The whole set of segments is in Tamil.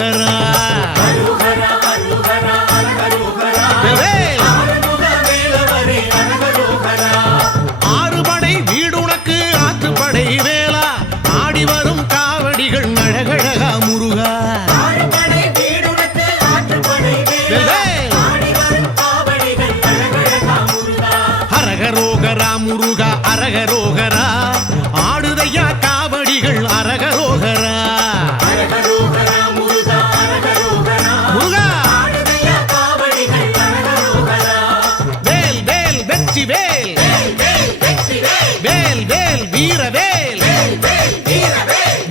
அரோகரா ஆறுபடை வீடுனக்கு ஆற்றுப்படை வேளா ஆடி வரும் காவடிகள் அழகழகா முருகா அரகரோகரா முருகா அரகரோகரா ஆடுதையா காவடிகள் அரகரோகரா முருகா வேல் வேல் வெற்றி வேல் வேல் வேல் வீரவேல்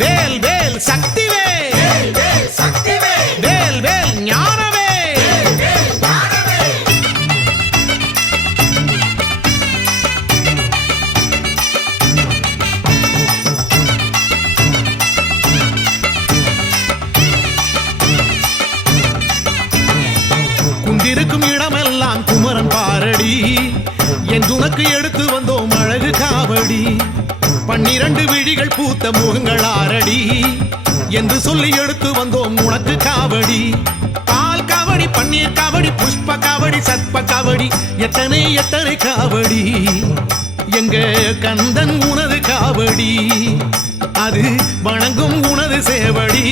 வேல் வேல் சக்தி வேல் வேல் வேல் ஞானவேல் குந்திருக்கும் இடமெல்லாம் குமரன் பாரடி என்று உனக்கு எடுத்து வந்தோம் அழகு காவடி 12 விழிகள் பூத்த முகங்கள் ஆரடி என்று சொல்லி எடுத்து வந்தோம் உனக்கு காவடி பால் காவடி பன்னீர் காவடி புஷ்ப காவடி சர்ப்ப காவடி எத்தனை எத்தனை காவடி எங்க கந்தன் உனது காவடி அது வணங்கும் உனது சேவடி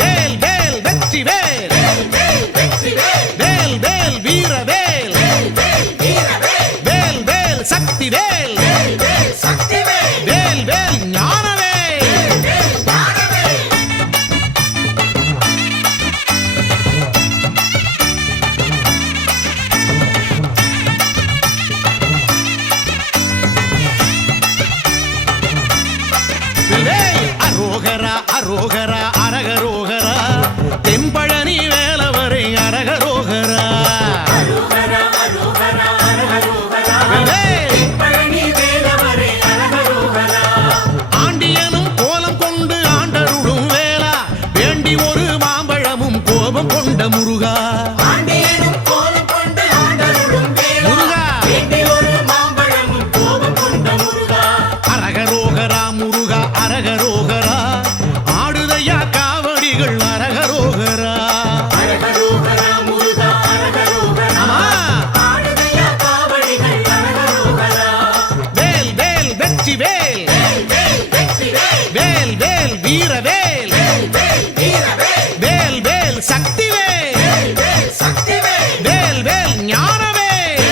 வேல் வேல் வெற்றி வேல் வேல் வேல் வீரவேல் வேல் வேல் சக்தி வேல் வேல் வேல் ஞானவேல் அரோகரா அரோகரா அரகரோகரா தென்பழனி வேலவரை அரகரோகரா ஆண்டியனும் கோலம் கொண்டு ஆண்டருளும் வேளா வேண்டி ஒரு மாம்பழமும் கோபம் கொண்ட முருகா அரகரோகரா முருகா அரகரோகரா ஆடுதையா காவடிகள் அரகரோகரா வேல் வேல் வெற்றி வேல் வேல் வேல் வீரவேல் வேல் வேல் சக்தி வேல் வேல் வேல் ஞானவேல்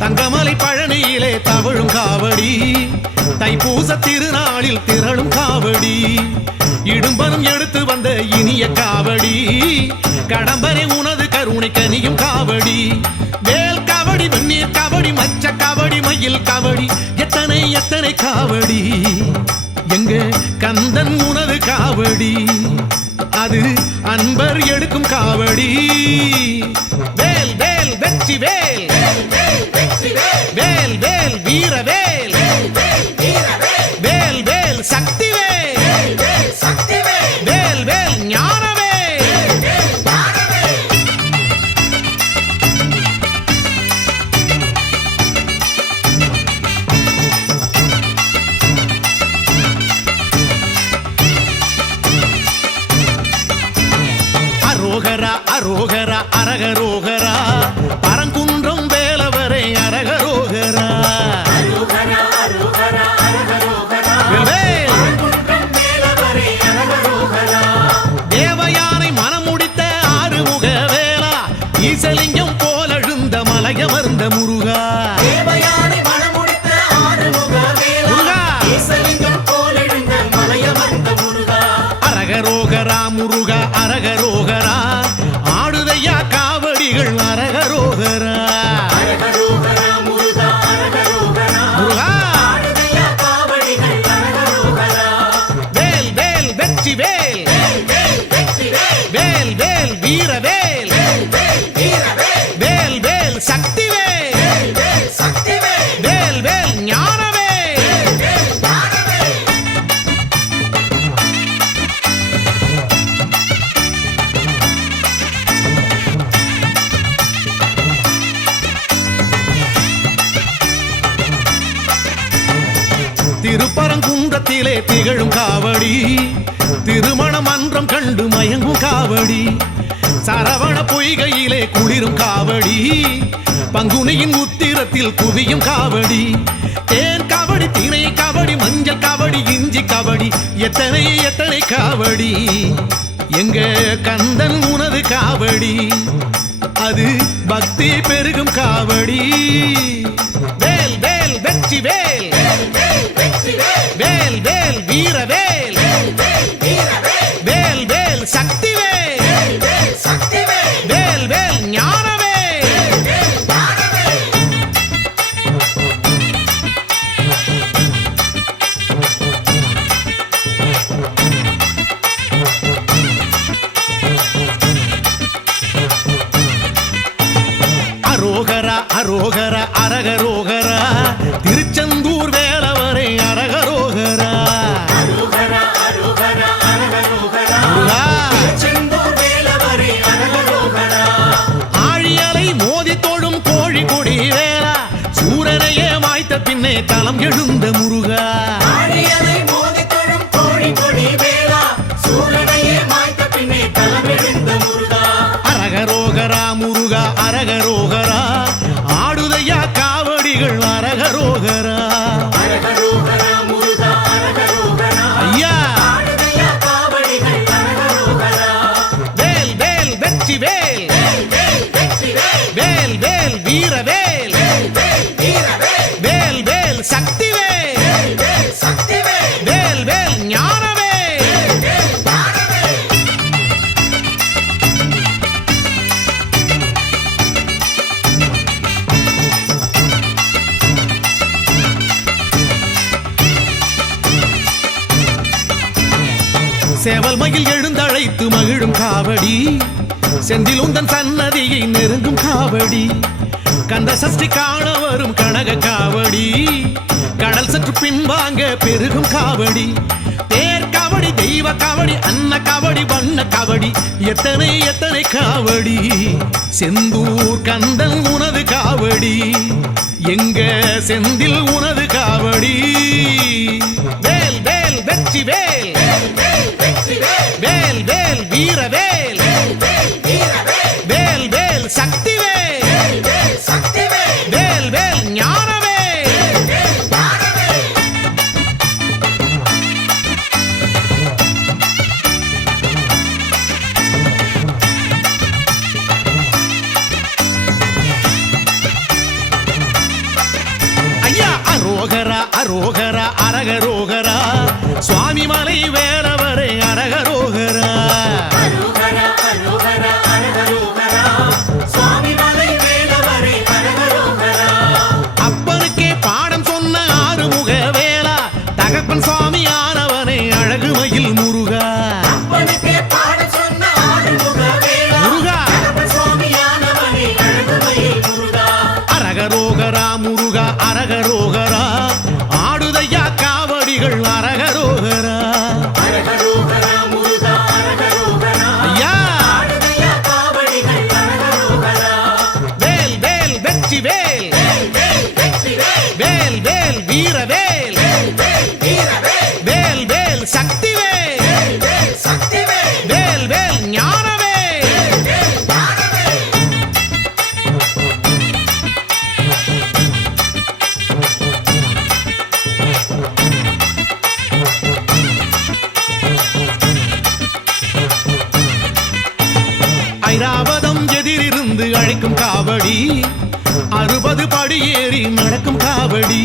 தங்கமலை பழனியிலே தவழும் காவடி தைப்பூச திருநாளில் திரளும் காவடி இடும்பனும் எடுத்து வந்த இனிய காவடி கடம்பனை உனது கருணை கனியும் காவடி வேல் காவடி வெந்நீர் காவடி மச்ச காவடி மயில் காவடி எத்தனை எத்தனை காவடி எங்க கந்தன் உனது காவடி அது அன்பர் எடுக்கும் காவடி வேல் வேல் வெற்றி வேல் வேல் வேல் வீரவேல் வேல் வேல் சக்தி வேல் வேல் வேல் ஞானவேல் அரோகரா அரோகரா அரகரோகரா பரங்குன்றம் வேலவரை அரகரோகரா தேவயானை மனமுடித்த ஆறுமுக வேளா ஈசலிங்கம் போலழுந்த மலையமர்ந்த முருகா அரகரோகரா முருகா அரகரோகரா ஆடுதையா காவடிகள் அரகரோகரா முருகா வேல் வேல் வெற்றி வேல் வேல் வேல் வீரவேல் வேல் வேல் சக்தி வேல் வேல் வேல் ஞானவேல் கோலத்திலே திகழும் காவடி திருமண மன்றம் கண்டு மயங்கும் காவடி சரவண பொய்கையிலே குளிரும் காவடி பங்குனியின் உத்திரத்தில் குவியும் காவடி தேன் காவடி திணை காவடி மஞ்சள் காவடி இஞ்சி காவடி எத்தனை எத்தனை காவடி எங்க கந்தன் உனது காவடி அது பக்தி பெருகும் காவடி வேல் வேல் வெற்றி வேல் வேல் வேல் வீர வேல் வேல் வேல் சக்தி வேல் வேல் வேல் ஞான வேல் அரோகரா அரோகரா அரகரோகரா திருச்செந்தூர் வேலவரே அரகரோகரா ஆழியலை மோதி தொழும் கோழி கொடி வேளா சூரனையே மாய்த்த பின்னே தலம் எழுந்த முருகா ஆழியலை மோதி தொழும் கோழி கொடி வேளா சூரனையே மாய்த்த பின்னே தலம் எழுந்த முருகா அரகரோகரா முருகா அரகரோகரா ஆடுதையா காவடிகள் அரகரோகரா அரகரோகரா முருகா அரகரோகரா ஐயா ஆடுதையா காவடிகள் அரகரோகரா வேல் வேல் வெற்றி வேல் வேல் வேல் வீர வேல் வேல் வேல் சக்தி வேல் வேல் வேல் ஞான வேல் சேவல் மயில் எழுந்தழைத்து மகிழும் காவடி செந்தில் உந்தன் சன்னதியை நெருங்கும் காவடி கந்த சஷ்டி காண வரும் கனக காவடி கடல் சற்று பின்வாங்க பெருகும் காவடி தேர் காவடி தெய்வ காவடி அன்ன காவடி வண்ண காவடி எத்தனை எத்தனை காவடி செந்தூர் கந்தன் உனது காவடி எங்க செந்தில் உனது காவடி வேல் வேல் வெற்றி வேல் வேல் வேல் வீர வேல் வேல் வேல் சக்தி வேல் வேல் வேல் ஞான வேல் ஐயா அரோகரா அரோகரா அரகரோகரா சுவாமி மலை வேலவரே அரகரோகரா அரோகரா அரோகரா அரகரோகரா சுவாமி மலை வேலவரே அரகரோகரா அப்பனுக்கே பாடம் சொன்ன ஆறுமுக வேளா தகப்பன் சுவாமி ஆனவனே அழகு மயில் முருகா அப்பனுக்கே பாடம் சொன்ன ஆறுமுக வேளா முருகா சுவாமியானவனே அழகுமயில் முருகா அரகரோகரா முருகா அரகரோகரா ஆடுதையா காவடிகள் அரகரோகரா அரகரோகரா முருகா அரகரோகரா ஐயா ஆடுதையா காவடிகள் அரகரோகரா வேல் வேல் வெற்றி வேல் வேல் வேல் வீர வேல் வேல் வேல் சக்தி வேல் வேல் வேல் ஞான வேல் ஐராவதம் எதிரிருந்து அழைக்கும் காவடி 60 படி ஏறி நடக்கும் காவடி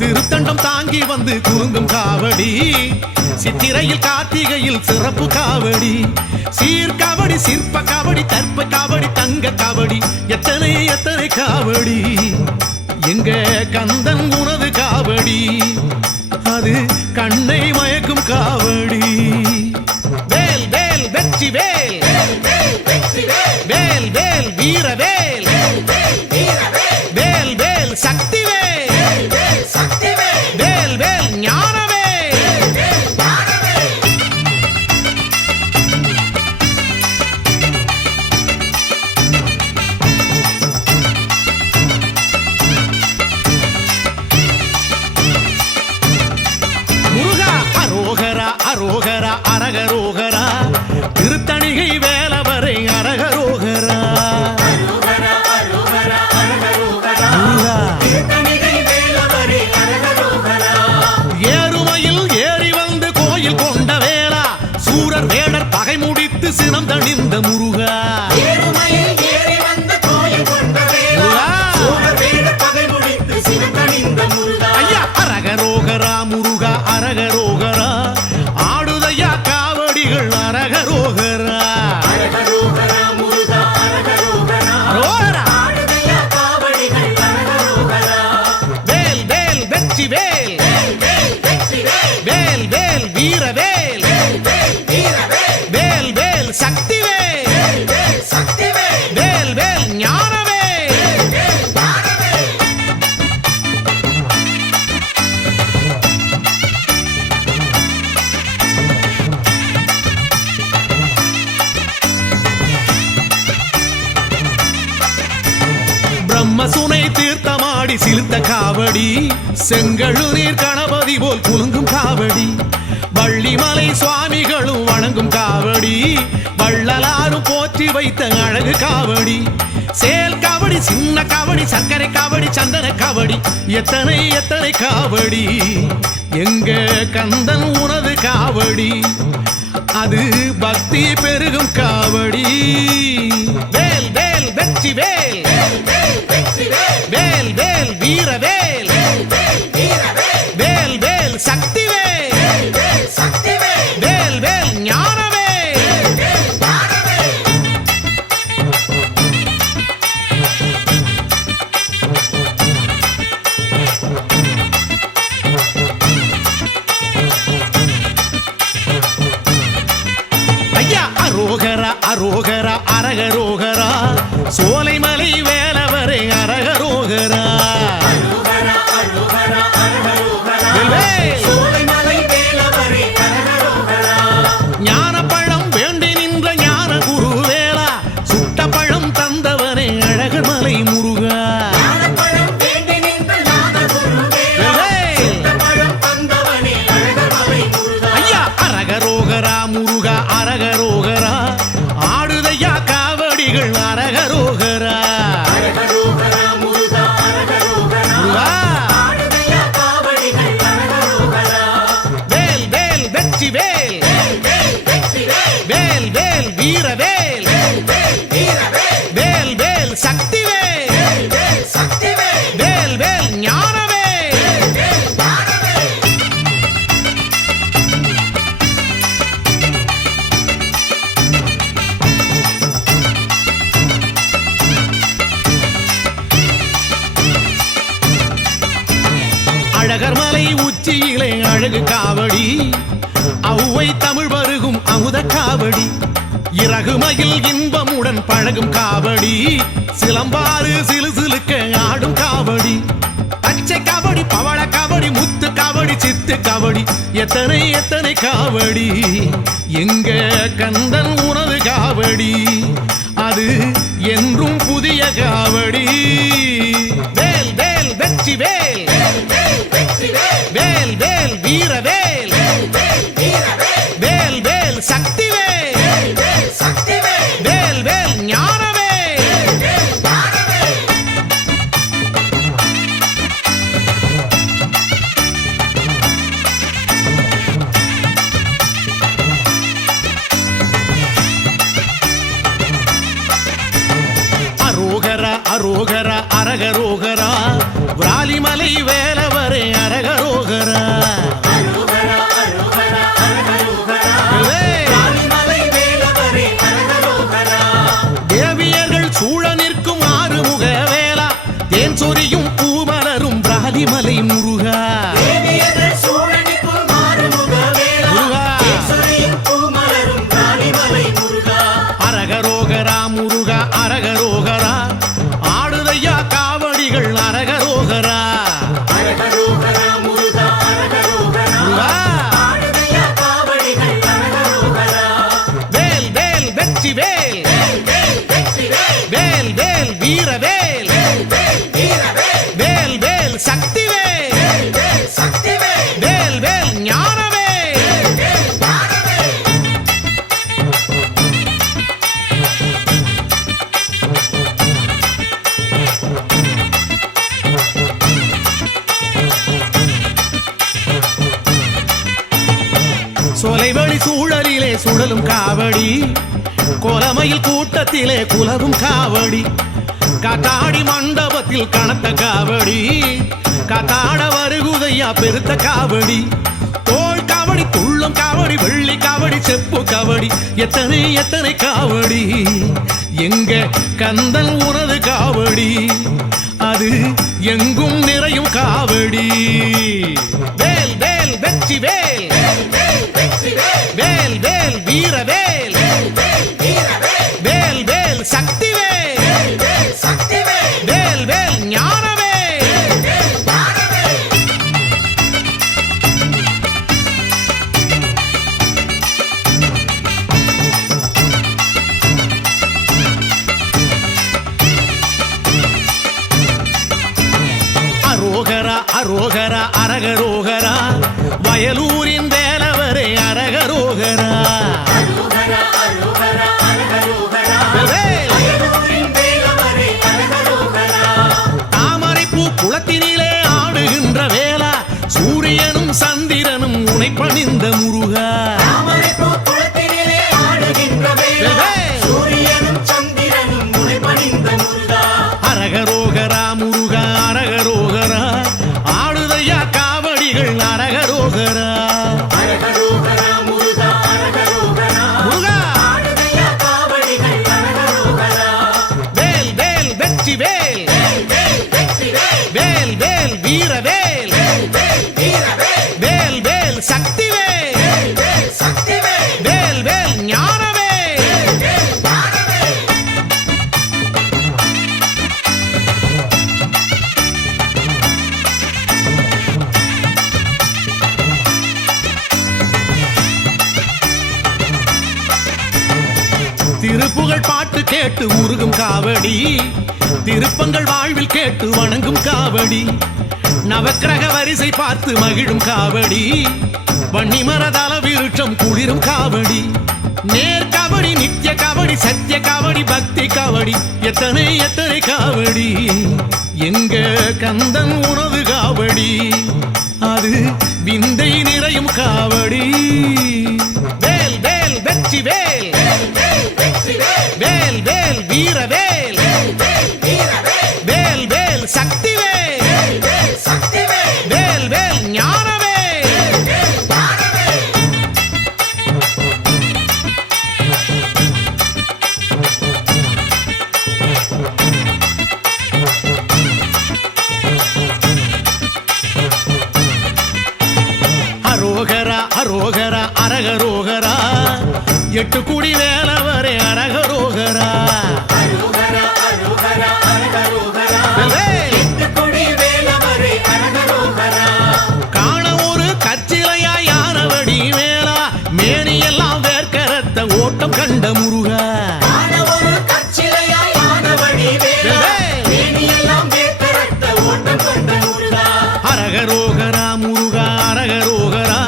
திருத்தண்டம் தாங்கி வந்து குறுங்கும் காவடி சித்திரையில் கார்த்திகையில் சிறப்பு காவடி சீர்காவடி சிற்ப காவடி தர்ப்ப காவடி தங்க காவடி எத்தனை எத்தனை காவடி எங்க கந்தன் உனது காவடி அது கண்ணை மயக்கும் காவடி வேல் வேல் வெற்றி வேல் வேல் வேல் வீர வேல் வேல் வேல் சக்தி வேல் வேல் வேல் ஞான வேல் திருத்தணிகை வேலவரை அரகரோகரா அரோகரா அரோகரா அரகரோகரா முருகா. திருத்தணிகை வேலவரே அரகரோகரா ஏறுமையில் ஏறி வந்து கோயில் கொண்ட வேளா சூரர் வேடர் பகை முடித்து சினம் தணிந்த முருகா ஏறுமையில் ஏறி வந்து கோயில் கொண்ட வேளா சூரர் வேட பகை முடித்து சினந்தணிந்த முருகா ஐயா அரகரோகரா முருகா அரகரோகரா ஆடுதையா காவடிகள் அரகரோகரா அரகரோகரா முருகா அரகரோகரா அரோகரா. ஆடுதையா காவடிகள் அரகரோகரா வேல் வேல் வெற்றி வேல் வேல் வேல் வெற்றி வேல் வேல் வேல் வீர வேல் வேல் வேல் வீர வேல் வேல் வேல் சக்தி வேல் வேல் வேல் சக்தி வேல் வேல் வேல் ஞான வேல் வேல் வேல் ஞான வேல் பிரம்மசுனை தீர்த்தமாடி சிலுத்த காவடி செங்கழு நீர் கணபதி போல் குலுங்கும் காவடி வள்ளிமலை சுவாமிகளும் வணங்கும் காவடி வள்ளலாரும் போற்றி வைத்த அழகு காவடி சேல் காவடி சின்ன காவடி சர்க்கரை காவடி சந்தன காவடி எத்தனை எத்தனை காவடி எங்க கந்தன் உனது காவடி அது பக்தி பெருகும் காவடி வேல் வேல் வெற்றி வேல் வேல் வேல் வெற்றி வேல் வேல் வேல் வீர வேல் வேல் வேல் வீர வேல் வேல் வேல் சக்தி வேல் வேல் வேல் சக்தி வேல் வேல் வேல் ஞான வேல் வேல் வேல் ஞான வேல் ஐயா அரோகரா அரோகரா அரகரோகரா சோலைமலை வேலவரே அரகரோகரா அரோகரா அரோகரா அரகரோகரா வேல் வேல். சோலைமலை வேலவரே அரகரோகரா ஞானப்பழம் வேண்டி நின்ற ஞான குருவேலா சுட்ட பழம் தந்தவனே அழகர் மலை முருகா ஞானப்பழம் வேண்டி நின்ற ஞான குருவேலா வேல். சித்தப்பழம் தந்தவனே அழகர்மலை முருகா ஐயா அரகரோகரா முருகா அரகரோகரா ஆடுதையா காவடிகள் அரகரோகரா அரகரோகரா முருகா அரகரோகரா முருகா. ஆடுதையா காவடிகள் அரகரோகரா வேல் வேல் வெற்றி வேல் வேல் வேல் வெற்றி வேல் வேல் வேல் வீர வேல் வேல் வேல் வீர வேல் வேல் வேல் சக்தி வேல் வேல் வேல் சக்தி வேல் வேல் வேல் ஞான வேல் வேல் வேல் ஞான வேல் அழகர் மலை உச்சியிலே அழகு காவடி ஔவை தமிழ் வருகும் அமுத காவடி இறகுமயில் இன்பமுடன் பழகும் காவடி சிலம்பாறு சிலு சிலுக்க ஆடும் காவடி பச்சை காவடி பவள காவடி முத்து காவடி சித்து காவடி எத்தனை எத்தனை காவடி எங்க கந்தன் உனது காவடி அது என்றும் புதிய காவடி வேல் வேல் வெற்றி வேல் வேல் வேல் வெற்றி வேல் வேல் வேல் வீர வேல் வேல் வேல் வீர வேல் வேல் வேல் சக்தி வேல் வேல் வேல் சக்தி வேல் வேல் வேல் ஞான வேல் வேல் வேல் ஞான வேல் அரோகரா அரோகரா அரகரோகரா விராலிமலை வேலவரே அரகரோகரா அரோகரா அரோகரா அரகரோகரா வேல். காளிமலை வேலவரே அரகரோகரா தேவியர்கள் சூழ நிற்கும் ஆறுமுக வேலா தேன் சொரியும் பூமலரும் பிராலிமலை முருகா தேவியர்கள் சூழனிக்குள் மாறுமுக வேளா முருகா. தேசொரியும் பூமலரும் காளிமலை முருகா அரகரோகரா முருகா அரகரோகரா ஆடுதையா காவடிகள் அரகரோகரா அரகரோகரா முருகா அரகரோகரா முருகா. ஆடுதையா காவடிகள் அரகரோகரா வேல் வேல் வெற்றி வேல் வேல் வேல் வெற்றி வேல் வேல் வேல் வீர வேல் வேல் வேல் வீர வேல் வேல் வேல் சக்தி வேல் வேல் வேல் சக்தி வேல் வேல் வேல் ஞான வேல் வேல் வேல் ஞான வேல் சுழலும் காவடி கோலமையில் கூட்டத்திலே குலவும் காவடி காத்தாடி மண்டபத்தில் கனத்த காவடி காத்தாட வருகுதையா பெருத்த காவடி தோல் காவடி துள்ளம் காவடி வெள்ளி காவடி செப்பு காவடி எத்தனை எத்தனை காவடி எங்க கந்தன் உனது காவடி அது எங்கும் நிறையும் காவடி வேல் வேல் வெற்றி வேல் வேல் வேல் வீர வேல் வேல் வேல் சக்தி வேல் வேல் வேல் ஞான வேல் அரோகரா அரோகரா அரகரோகரா வயலூரின் வேலவரே அரகரோகரா தாமரைப்பூ குளத்தினிலே ஆடுகின்ற வேளா சூரியனும் சந்திரனும் உனை பணிந்த முருகா அரகரோகரா முருகா அரகரோகரா ஆடுதையா காவடிகள் அரகரோகரா முருகா வேல் வேல் வெற்றி வேல் வேல் வேல் வீர வேல் வேல் வேல் சக்தி வேல் வேல் வேல் ஞான வேல் திருப்புகழ் பாட்டு கேட்டு உருகும் காவடி திருப்பங்கள் வாழ்வில் கேட்டு வணங்கும் காவடி நவக்கிரக வரிசை பார்த்து மகிழும் காவடி வன்னிமரதல விருட்சம் குளிரும் காவடி நேர் காவடி நித்திய காவடி சத்திய காவடி பக்தி காவடி எத்தனை எத்தனை காவடி எங்க கந்தன் உணவு காவடி அது விந்தை நிறையும் காவடி வேல் வேல் வெற்றி வேல் வேல் வேல் வீர வேல் வேல் வேல் சக்தி வேல் வேல் வேல் ஞான வேல் அரோகரா அரோகரா அரகரோகரா எட்டு குடி வேலவரே அரகரோகரா காண ஒரு கச்சிலையா யானவடி வேளா மேனியெல்லாம் வேர்க்கரத்த ஓட்டம் கண்ட முருகா அரகரோகரா முருகா அரகரோகரா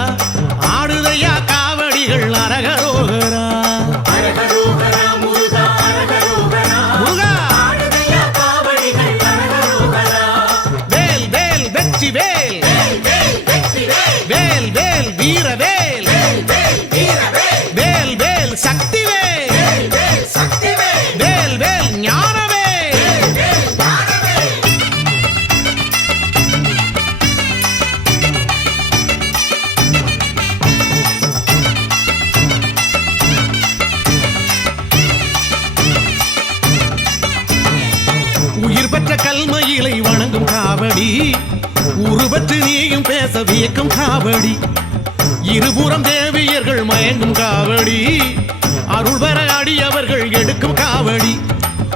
ஆடுதையா காவடிகள் அரகரோகரா முருகா வேல் வேல் வெற்றி வேல் வேல் வேல் வீர வேல் வேல் வேல் சக்தி வேல் வேல் வேல் ஞான வேல் உயிர் பெற்ற கல்மையிலை வணங்கும் காவடி உருவற்று நீயும் பேச வியக்கும் காவடி இருபுறம் தேவியர்கள் மயங்கும் காவடி அருள் பெற அடியவர்கள் எடுக்கும் காவடி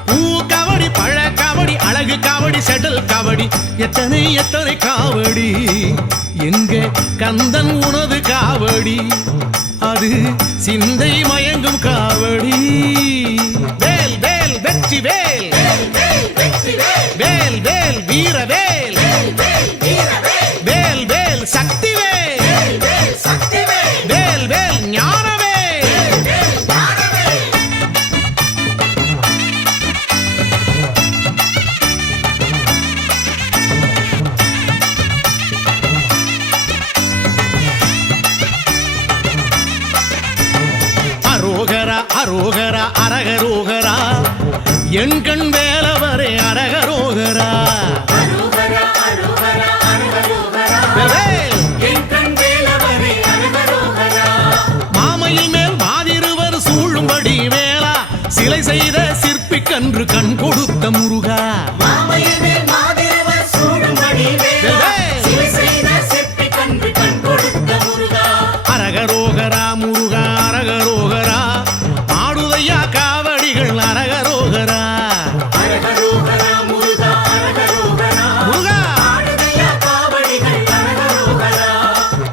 பூ காவடி பழ காவடி அழகு காவடி செடல் காவடி எத்தனை எத்தனை காவடி எங்க கந்தன் உனது காவடி அது சிந்தை மயங்கும் காவடி வேல் வேல் வெற்றி வேல் வேல் வேல் வீர வேல் வேல் வேல் சக்தி வேல் வேல் வேல் ஞான வேல் அரகரோகரா என் கண் வேலவரே அரகரோகரா அரோகரா அரோகரா அரகரோகரா வேல். என் கண் வேலவரே அரகரோகரா மாமையில் மேல் மாதிருவர் சூழும்படி வேளா சிலை செய்த சிற்பிக்கன்று கண் கொடுத்த முருகா மாமையனே மாதிரவர் சூடும்படி வேலா சிலை செய்த செப்பி கன்று கண் கொடுத்த முருகா அரகரோகரா முருகா அரகரோகரா ஆடுதையா காவடிகள் அரகரோகரா அரகரோகரா முருகா அரகரோகரா முருகா ஆடுதையா காவடிகள் அரகரோகரா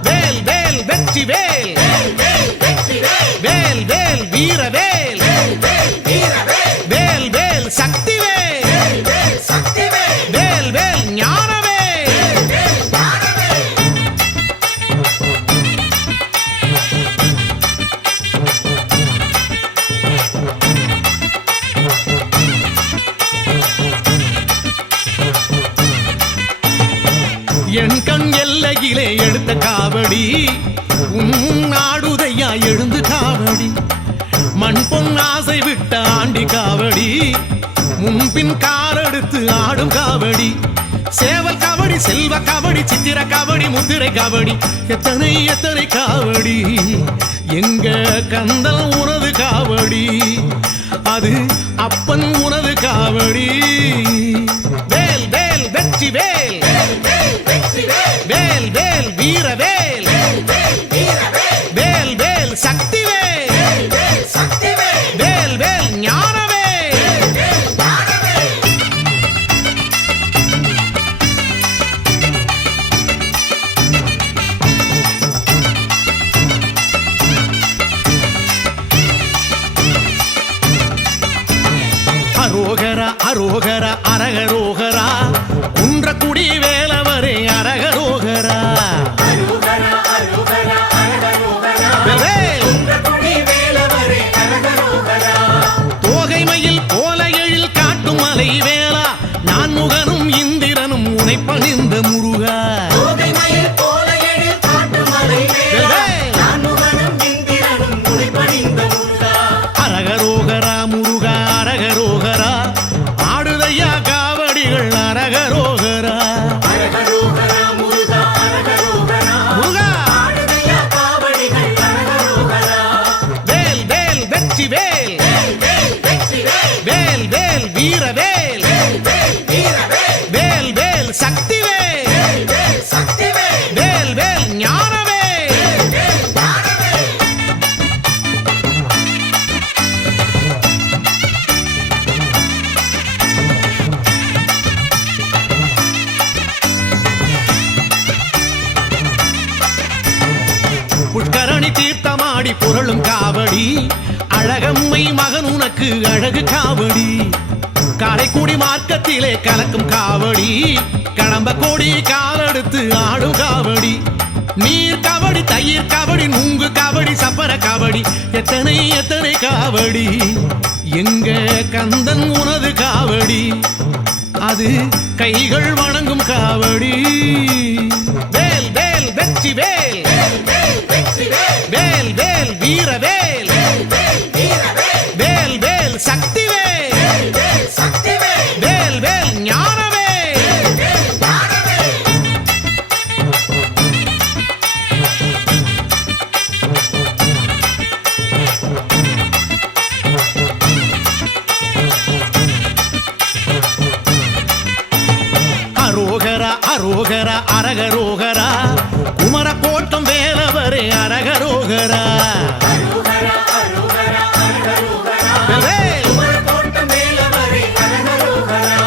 வேல் வேல் வெற்றி வேல் வேல் வேல் வெற்றி வேல் வேல் வேல் வீர வேல் வேல் வேல் வீர வேல் வேல் வேல் சக்தி வேல் வேல் வேல் சக்தி வேல் வேல் வேல் ஞான வேல் வேல் வேல் ஞான வேல் என் கண் எல்லையிலே எடுத்த காவடி உன் ஆடுதையா எழுந்து காவடி மண் பொன் ஆசை விட்ட ஆண்டி காவடி முன்பின் காலெடுத்து ஆடும் காவடி சேவல் காவடி செல்வ காவடி சித்திர காவடி முத்திரை காவடி எத்தனை எத்தனை காவடி எங்க கந்தல் உனது காவடி அது அப்பன் உனது காவடி வேல் வேல் வெற்றி வேல் வேல் வேல் வெற்றி வேல் வேல் வேல் வீர வேல் வேல் வேல் வீர வேல் வேல் வேல் சக்தி வேல் வேல் வேல் சக்தி வேல் வேல் வேல் ஞான வேல் வேல் வேல் ஞான வேல் அரோகரா அரோகரா அரகரோகரா குன்றக்குடி வேலவரே அரகரோகரா அரோகரா அரோகரா அரகரோகரா வேல் குன்றக்குடி வேலவரே அரகரோகரா தோகைமையில் போல எழில் காட்டும் மலை வேளா நான் முகனும் இந்திரனும் உனை பணிந்த முருகா தோகைமயில் போல எழில் காட்டு மலை வேலா நான்முகனும் இந்திரனும் முடிபணிந்த முருகா அரகரோகரா முருகா அரகரோகரா ஆடுதையா காவடிகள் அரகரோகரா அரகரோகரா முருகா அரகரோகரா முருகா ஆடுதையா காவடிகள் அரகரோகரா வேல் வேல் வெற்றி வேல் வேல் வேல் வெற்றி வேல் வேல் வேல் வீர வேல் வேல் வேல் வீர வேல் வேல் வேல் சக்தி வேல் வேல் வேல் சக்தி வேல் வேல் வேல் ஞான வேல் வேல் வேல் ஞான வேல் புஷ்கரணி தீர்த்தமாடி புரளும் காவடி அழகம்மை மகன் உனக்கு அழகு காவடி காரைக்குடி மார்க்கத்திலே கலக்கும் காவடி கடம்ப கோடி காலெடுத்து ஆடும் காவடி நீர் காவடி தயிர் காவடி நுங்கு காவடி சப்பர காவடி எத்தனை எத்தனை காவடி எங்க கந்தன் உனது காவடி அது கைகள் வணங்கும் காவடி வேல் வேல் வெற்றி வேல் வேல் வேல் வெற்றி வேல் வேல் வேல் வீர வேல் வேல் வேல் வீர வேல் வேல் வேல் சக்தி வேல். வேல் வேல் சக்தி வேல் வேல் வேல் ஞான வேல். வேல் வேல் ஞான வேல் அரோகரா அரோகரா அரகரோகரா குமர கோட்டம் வேலவரே அரகரோகரா அரோகரா அரோகரா அரகரோகரா வேல். குமரகோட்டம் வேலவரே அரகரோகரா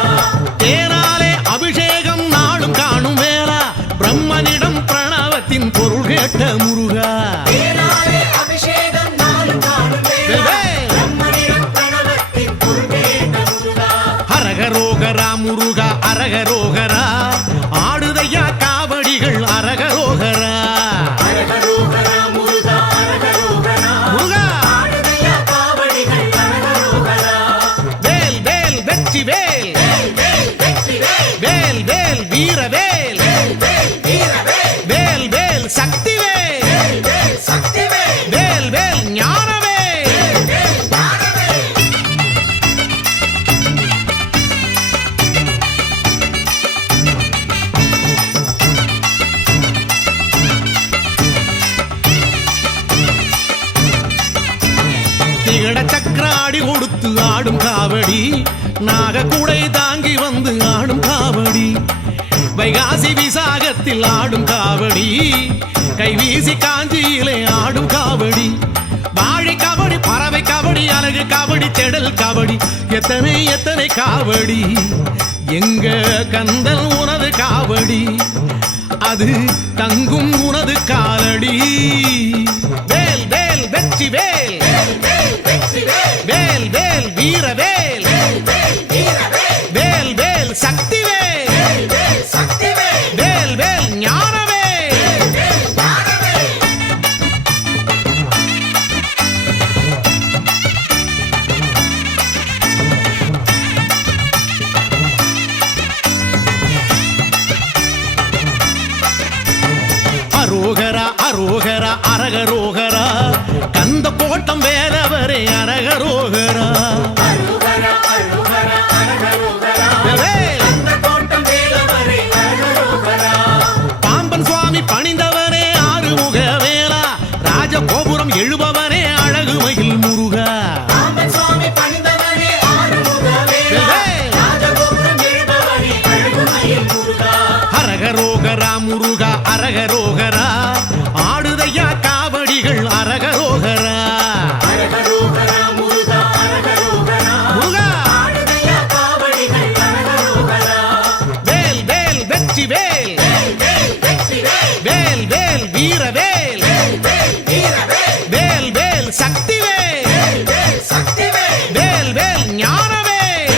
தேனாலே அபிஷேகம் நாளும் காணும் வேளா பிரம்மனிடம் பிரணவத்தின் பொருள் கேட்ட முருகா தேனாலே அபிஷேகம் நாளும் காணும் வேளா வேல். பிரம்மனிடம் பிரணவத்தின் பொருள் கேட்ட முருகா அரகரோகரா முருகா அரகரோகரா ஆடுதையா காவடிகள் அரகரோகரா அரகரோகரா முருகா அரகரோகரா முருகா ஆடுதையா காவடிகள் அரகரோகரா வேல் வேல் வெற்றி வேல் வேல் வேல் வெற்றி வேல் வேல் வேல் வீர வேல் வேல் வேல் வீர வேல் வேல் வேல் சக்தி வேல் வேல் வேல் சக்தி வேல் வேல் வேல் ஞான வேல் வேல் வேல் ஞான வேல் சக்கராடி கொடுத்து ஆடும் காவடி நாகக்கூடை தாங்கி வந்து ஆடும் காவடி வைகாசி விசாகத்தில் ஆடும் காவடி கைவீசி காஞ்சியிலே ஆடும் காவடி வாழை காவடி பறவை காவடி அழகு காவடி செடல் காவடி எத்தனை எத்தனை காவடி எங்க கந்தல் உனது காவடி அது தங்கும் உனது காலடி வேல் வேல் வெற்றி வேல் வேல் வேல் வீர வேல் வேல் வேல் சக்தி வேல் வேல் வேல் ஞான வேல் அரோகரா அரோகரா அரகரோகரா கந்த கோட்டம் வேலவரே அரகரோகரா பாம்பன் சுவாமி பணிந்தவரே ஆறுமுக வேலா ராஜகோபுரம் எழுபவரே அழகுமயில் முருகா அரகரோகரா முருகா அரகரோகரா ஆடுதையா காவடிகள் அரகரோகரா முருகா வேல் வேல் வெற்றி வேல் வேல் வேல் வீர வேல் வேல் வேல் சக்தி வேல் வேல் வேல் ஞான வேல்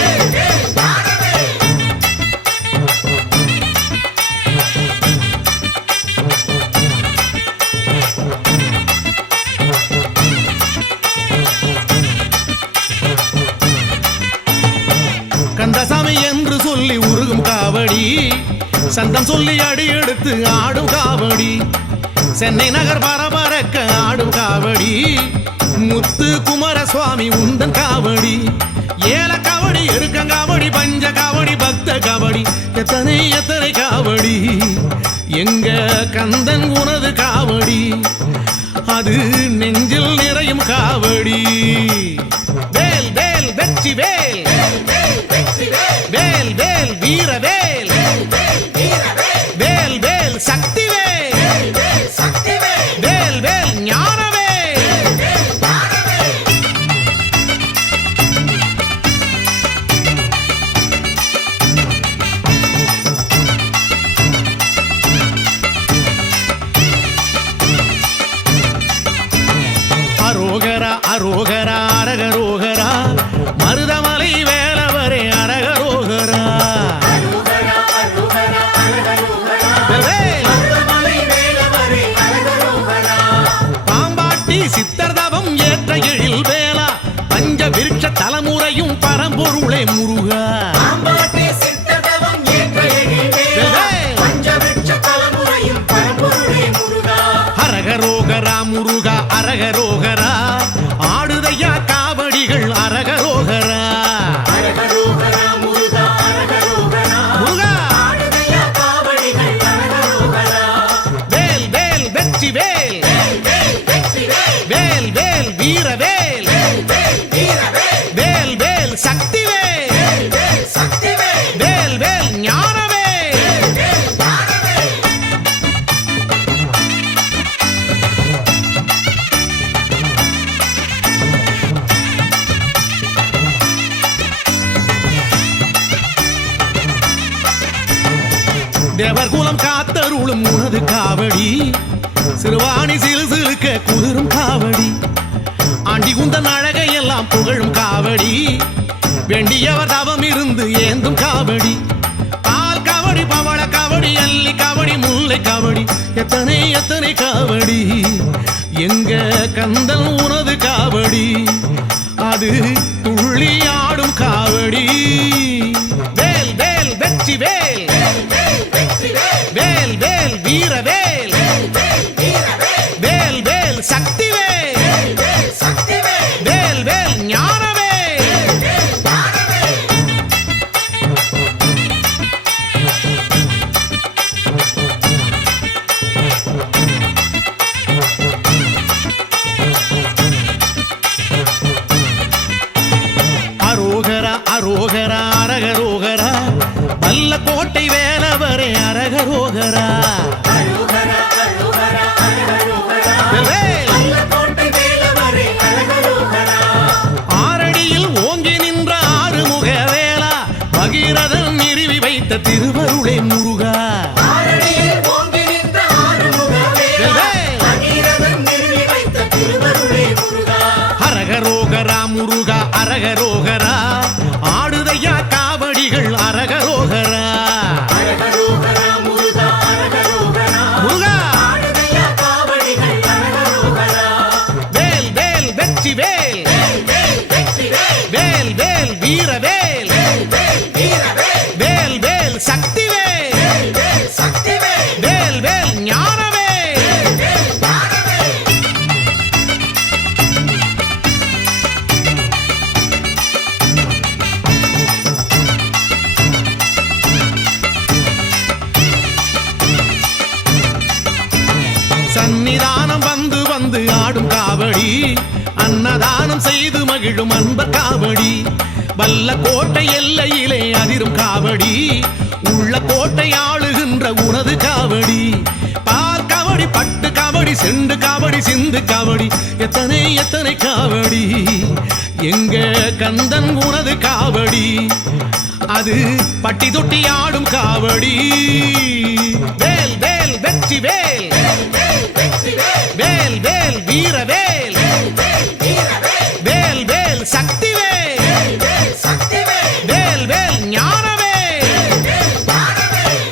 கந்தசாமி என்று சொல்லி உருகும் காவடி சந்தம் சொல்லி அடி எடுத்து ஆடும் காவடி சென்னை நகர் பரபரக்க ஆடும் காவடி முத்து குமாரசுவாமி உந்தன் காவடி ஏல காவடி எருக்கங்காவடி பஞ்ச காவடி பக்த காவடி எத்தனை எத்தனை காவடி எங்க கந்தன் உனது காவடி அது நெஞ்சில் நிறையும் காவடி வேல் வேல் வெற்றி வேல் வேல் வேல் வீர வேல் வேல் வேல் சக்தி வேல் வேல் வேல் ஞான வேல் அரோகரா அரோகரா அரகரோகரா மருதமலை வேலவரே அரகரோகரா பாம்பாட்டி சித்தர் தவம் ஏற்ற எழில் வேலா பஞ்ச விருட்ச தலைமுறையும் பரம்பொருளே முருகா அரகரோகரா முருகா அரகரோகரா ஆடுதையா காவடிகள் அரகரோகரா முருகா வேல் வேல் வெற்றி வேல் வேல் வேல் வீர வேல் வேல் வேல் சக்தி வேல் வேல் வேல் ஞான வேல் தேவர் குலம் காத்தருளும் உனது காவடி சிறுவாணி சிறு சிறுக்க குளிரும் காவடி ஆண்டி குந்தன் அழகை எல்லாம் புகழும் காவடி வேண்டியவர் தவம் இருந்து ஏந்தும் காவடி பால் காவடி பவள காவடி அல்லி காவடி முல்லை காவடி எத்தனை எத்தனை காவடி எங்க கந்தன் உனது காவடி அது துள்ளி ஆடும் காவடி வேல் வேல் வெற்றி வேல் வேல் வேல் வீர வேல் வேல் வேல் சக்தி வேல் வேல் வேல் ஞான வேல் கோட்டை வேலவரே அரகரோகரா அரோகரா அரோகரா அரகரோகரா வேல். கோட்டை வேலவரே அரகரோகரா ஆரடியில் ஓங்கி நின்ற ஆறுமுக வேளா பகீரதன் நிறுவி வைத்த திருவருளே முருகா ஆரடியில் ஓங்கி நின்ற ஆறுமுக வேலா பகீரதன் நிறுவி வைத்த திருவருளே முருகா அரகரோகரா முருகா அரகரோகரா ஆடுதையா காவடிகள் அரகரோகரா அரகரோகரா முருகா அரகரோகரா முருகா ஆடுதையா காவடிகள் அரகரோகரா வேல் வேல் வெற்றி வேல் வேல் வெற்றி வேல் வேல் வேல் வீர வேல் வேல் வீரவேல் வேல் வேல் சக்தி வேல் வேல் சக்திவேல் வேல் வேல் ஞான வேல் வேல் ஞானவேல் சன்னிதானம் வந்து வந்து ஆடும் காவடி அன்னதானம் செய்து மகிழும் அன்பர் காவடி வல்ல கோட்டை எல்லையிலே அதிரும் காவடி உள்ள கோட்டை ஆளுகின்ற உனது காவடி பால் காவடி பட்டு காவடி செண்டு காவடி சிந்து காவடி எத்தனை எத்தனை காவடி எங்க கந்தன் உனது காவடி அது பட்டி தொட்டி ஆடும் காவடி வேல் வேல் வெற்றி வேல் வேல் வெற்றி வேல் வேல் வேல் வீர வேல் வேல் வீரவேல் வேல் வேல் சக்தி வேல் வேல் சக்திவேல் வேல் வேல் ஞான வேல் வேல் ஞானவேல்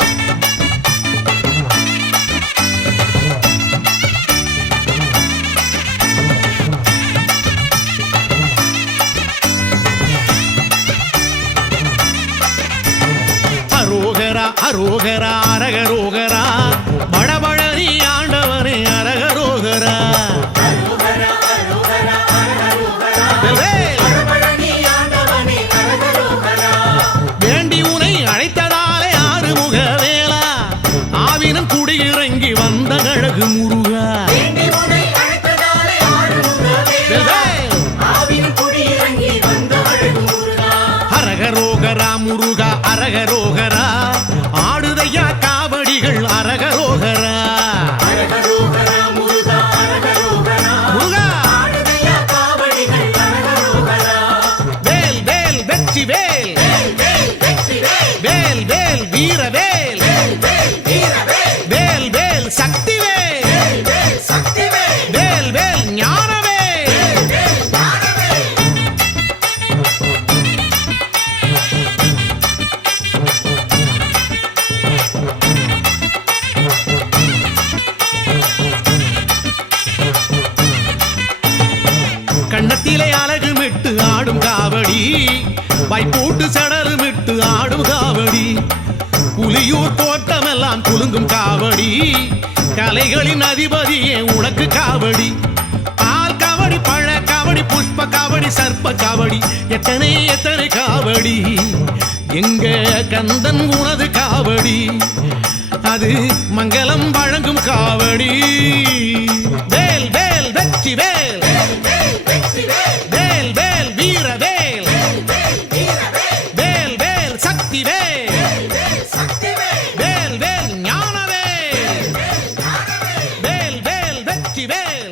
அரோகரா அரோகரா அரகரோகரா படபழனி ஆண்டவனே அரகரோகரா அரோகரா அரோகரா அரகரோகரா வேல் பழனி ஆண்டவனே அரகரோகரா வேண்டி உனை அழைத்ததாலே ஆறுமுக வேளா ஆவினம் குடியிறங்கி வந்த அழகு முருகா வேண்டி உன்னை அழைத்ததாலே ஆறுமுக வேலா வேல் ஆவின் குடியிறங்கி வந்த அழகு முருகா அரகரோகரா முருகா அரகரோகரா ஆடுதையா காவடிகள் அரகரோகரா அரகரோகரா முருகா அரகரோகரா முருகா ஆடுதையா காவடிகள் அரகரோகரா வேல் வேல் வெற்றி வேல் வேல் வெற்றி வேல் வேல் வேல் வீர வேல் வேல் வீரவேல் வேல் வேல் சக்தி வேல் வேல் சக்திவேல் வேல் வேல் ஞான வேல் வேல் ஞானவேல் கண்ணத்திலே அழகு மிட்டு ஆடும் காவடி வைப்போட்டு சடலுமிட்டு ஆடும் காவடி புலியூர் தோட்டமெல்லாம் குலுங்கும் காவடி கலைகளின் அதிபதியே உனக்கு காவடி பால் காவடி பழ காவடி புஷ்ப காவடி சர்ப்ப காவடி எத்தனை எத்தனை காவடி எங்க கந்தன் உனது காவடி அது மங்களம் வழங்கும் காவடி வேல் வேல் வெற்றி வேல் வேல் வெற்றி வேல் வேல் வேல் வீர வேல் வேல் வீரவேல் வேல் வேல் சக்தி வேல் வேல் சக்திவேல் வேல் வேல் ஞான வேல் வேல் ஞானவேல் வேல் வேல் வெற்றி வேல்